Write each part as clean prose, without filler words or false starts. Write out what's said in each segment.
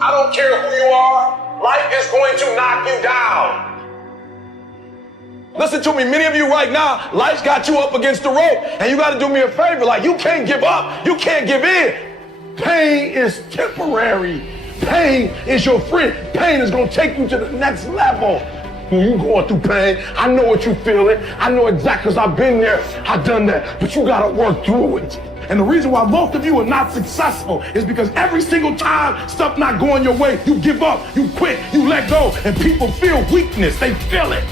I don't care who you are. Life is going to knock you down. Listen to me, many of you right now, life's got you up against the rope, and you got to do me a favor. Like, you can't give up. You can't give in. Pain is temporary. Pain is your friend. Pain is going to take you to the next level. When you going through pain, I know what you're feeling. I know exactly, because I've been there. I've done that. But you got to work through it. And the reason why most of you are not successful is because every single time stuff not going your way, you give up, you quit, you let go, and people feel weakness. They feel it.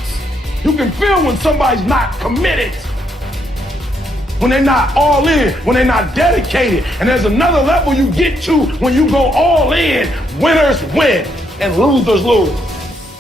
You can feel when somebody's not committed, when they're not all in, when they're not dedicated. And there's another level you get to when you go all in. Winners win and losers lose.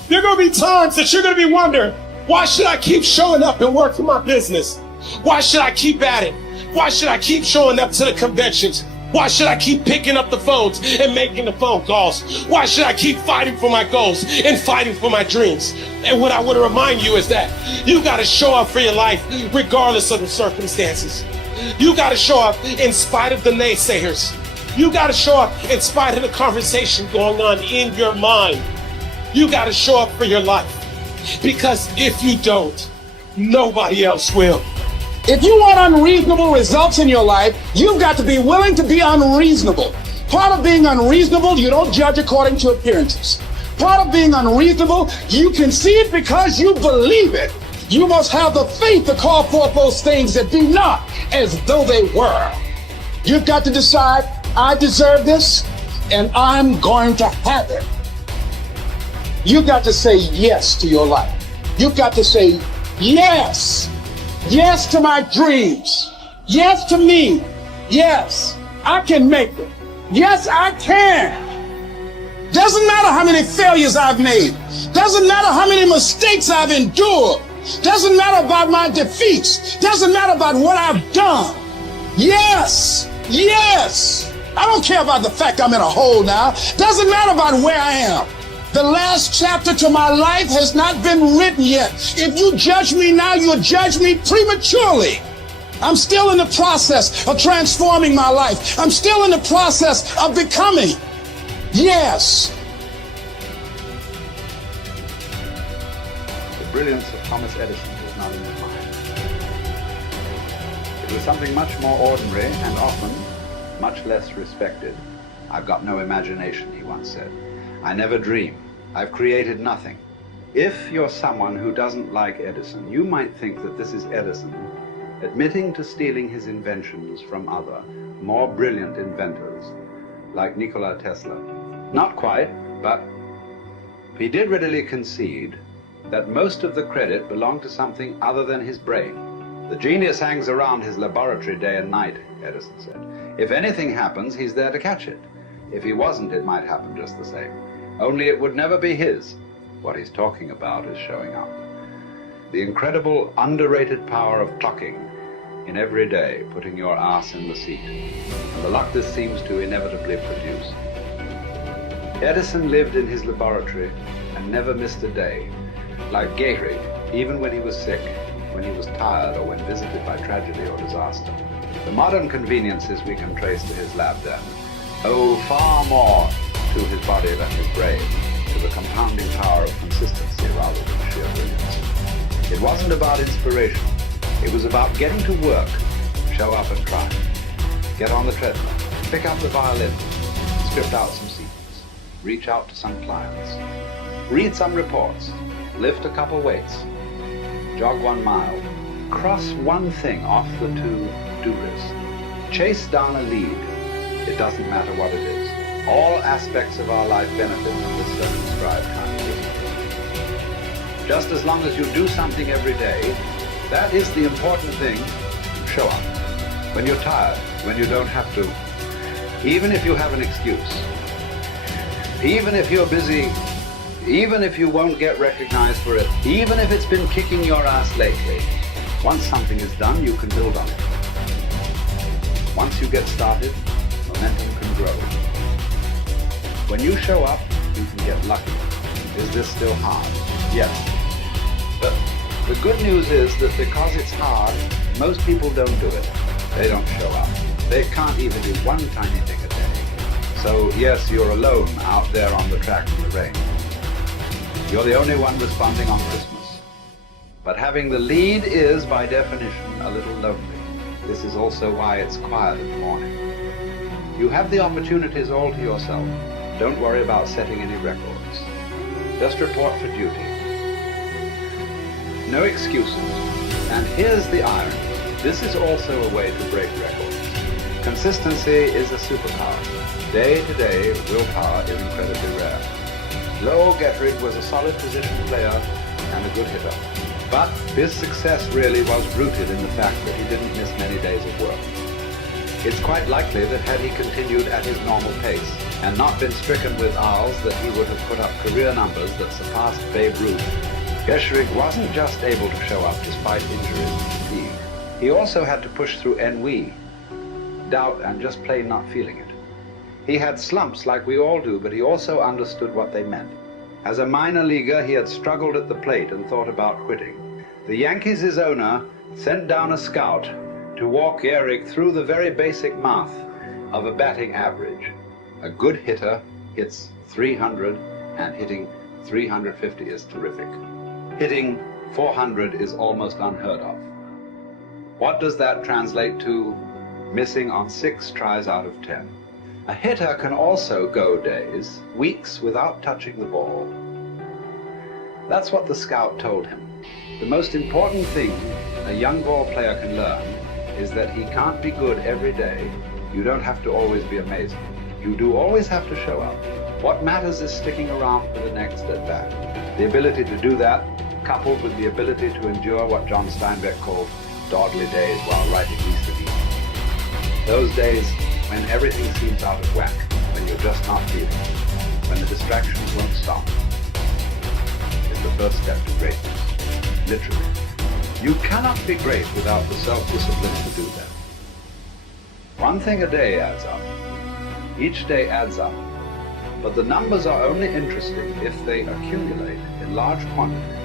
There are going to be times that you're going to be wondering, why should I keep showing up and work for my business? Why should I keep at it? Why should I keep showing up to the conventions? Why should I keep picking up the phones and making the phone calls? Why should I keep fighting for my goals and fighting for my dreams? And what I want to remind you is that you got to show up for your life regardless of the circumstances. You got to show up in spite of the naysayers. You got to show up in spite of the conversation going on in your mind. You got to show up for your life, because if you don't, nobody else will. If you want unreasonable results in your life, you've got to be willing to be unreasonable. Part of being unreasonable, you don't judge according to appearances. Part of being unreasonable, you can see it because you believe it. You must have the faith to call forth those things that be not as though they were. You've got to decide, I deserve this, and I'm going to have it. You've got to say yes to your life. You've got to say yes. Yes to my dreams. Yes to me. Yes, I can make it. Yes, I can. Doesn't matter how many failures I've made. Doesn't matter how many mistakes I've endured. Doesn't matter about my defeats. Doesn't matter about what I've done. Yes, yes. I don't care about the fact I'm in a hole now. Doesn't matter about where I am. The last chapter to my life has not been written yet. If you judge me now, you'll judge me prematurely. I'm still in the process of transforming my life. I'm still in the process of becoming. Yes. The brilliance of Thomas Edison was not in his mind. It was something much more ordinary and often much less respected. I've got no imagination, he once said. I never dream. I've created nothing. If you're someone who doesn't like Edison, you might think that this is Edison admitting to stealing his inventions from other, more brilliant inventors, like Nikola Tesla. Not quite, but he did readily concede that most of the credit belonged to something other than his brain. The genius hangs around his laboratory day and night, Edison said. If anything happens, he's there to catch it. If he wasn't, it might happen just the same. Only it would never be his. What he's talking about is showing up. The incredible, underrated power of talking in every day, putting your ass in the seat, and the luck this seems to inevitably produce. Edison lived in his laboratory and never missed a day. Like Gehrig, even when he was sick, when he was tired, or when visited by tragedy or disaster. The modern conveniences we can trace to his lab then owe far more to his body than his brain, to the compounding power of consistency rather than sheer brilliance. It wasn't about inspiration. It was about getting to work, show up and try. Get on the treadmill, pick up the violin, script out some scenes, reach out to some clients, read some reports, lift a couple weights, jog 1 mile, cross one thing off the to-do list, chase down a lead. It doesn't matter what it is. All aspects of our life benefit from this circumscribed kind of discipline. Just as long as you do something every day, that is the important thing. Show up. When you're tired, when you don't have to, even if you have an excuse, even if you're busy, even if you won't get recognized for it, even if it's been kicking your ass lately, once something is done, you can build on it. Once you get started, momentum can grow. When you show up, you can get lucky. Is this still hard? Yes. But the good news is that because it's hard, most people don't do it. They don't show up. They can't even do one tiny thing a day. So yes, you're alone out there on the track in the rain. You're the only one responding on Christmas. But having the lead is, by definition, a little lonely. This is also why it's quiet in the morning. You have the opportunities all to yourself. Don't worry about setting any records. Just report for duty. No excuses. And here's the irony. This is also a way to break records. Consistency is a superpower. Day to day, willpower is incredibly rare. Lowell Gettrig was a solid position player and a good hitter. But his success really was rooted in the fact that he didn't miss many days of work. It's quite likely that had he continued at his normal pace and not been stricken with R's, that he would have put up career numbers that surpassed Babe Ruth. Gettrig wasn't just able to show up despite injuries and fatigue. He also had to push through ennui, doubt, and just plain not feeling it. He had slumps like we all do, but he also understood what they meant. As a minor leaguer, he had struggled at the plate and thought about quitting. The Yankees' owner sent down a scout to walk Gehrig through the very basic math of a batting average. A good hitter hits 300, and hitting 350 is terrific. Hitting 400 is almost unheard of. What does that translate to? Missing on 6 tries out of 10. A hitter can also go days, weeks without touching the ball. That's what the scout told him. The most important thing a young ball player can learn is that he can't be good every day. You don't have to always be amazing. You do always have to show up. What matters is sticking around for the next at-bat. The ability to do that, coupled with the ability to endure what John Steinbeck called dawdly days while writing Lisa Dean. Those days when everything seems out of whack, when you're just not feeling it, when the distractions won't stop, is the first step to greatness. Literally. You cannot be great without the self-discipline to do that. One thing a day adds up. Each day adds up. But the numbers are only interesting if they accumulate in large quantities.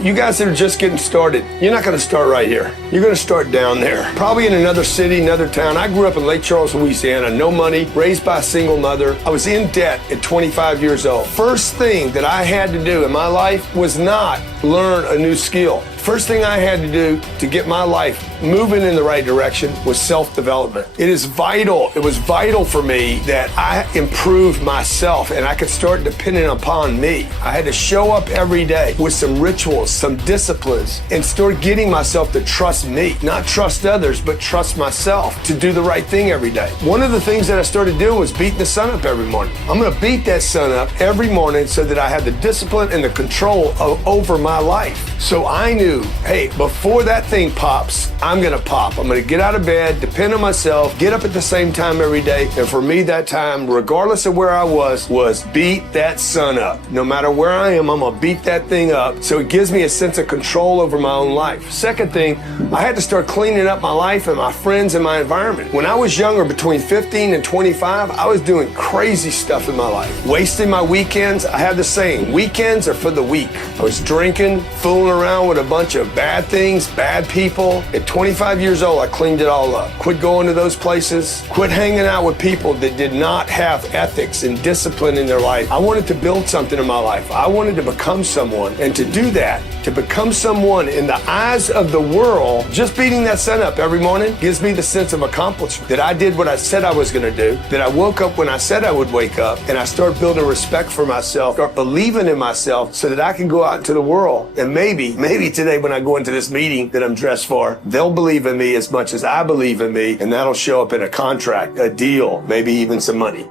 You guys that are just getting started, you're not going to start right here. You're going to start down there. Probably in another city, another town. I grew up in Lake Charles, Louisiana, no money, raised by a single mother. I was in debt at 25 years old. First thing that I had to do in my life was not learn a new skill. First thing I had to do to get my life moving in the right direction was self-development. It is vital. It was vital for me that I improved myself and I could start depending upon me. I had to show up every day with some rituals, some disciplines, and start getting myself to trust me, not trust others, but trust myself to do the right thing every day. One of the things that I started doing was beating the sun up every morning. I'm going to beat that sun up every morning so that I have the discipline and the control over my life. So I knew, hey, before that thing pops, I'm going to pop. I'm going to get out of bed, depend on myself, get up at the same time every day. And for me, that time, regardless of where I was beat that sun up. No matter where I am, I'm going to beat that thing up. So it gives me a sense of control over my own life. Second thing, I had to start cleaning up my life and my friends and my environment. When I was younger, between 15 and 25, I was doing crazy stuff in my life. Wasting my weekends. I have the saying, weekends are for the weak. I was drinking, fooling around with a bunch of bad things, bad people. At 25 years old, I cleaned it all up. Quit going to those places. Quit hanging out with people that did not have ethics and discipline in their life. I wanted to build something in my life. I wanted to become someone. And to do that, to become someone in the eyes of the world, just beating that sun up every morning gives me the sense of accomplishment that I did what I said I was going to do, that I woke up when I said I would wake up, and I start building respect for myself, start believing in myself so that I can go out into the world. And maybe today when I go into this meeting that I'm dressed for, they'll believe in me as much as I believe in me, and that'll show up in a contract, a deal, maybe even some money.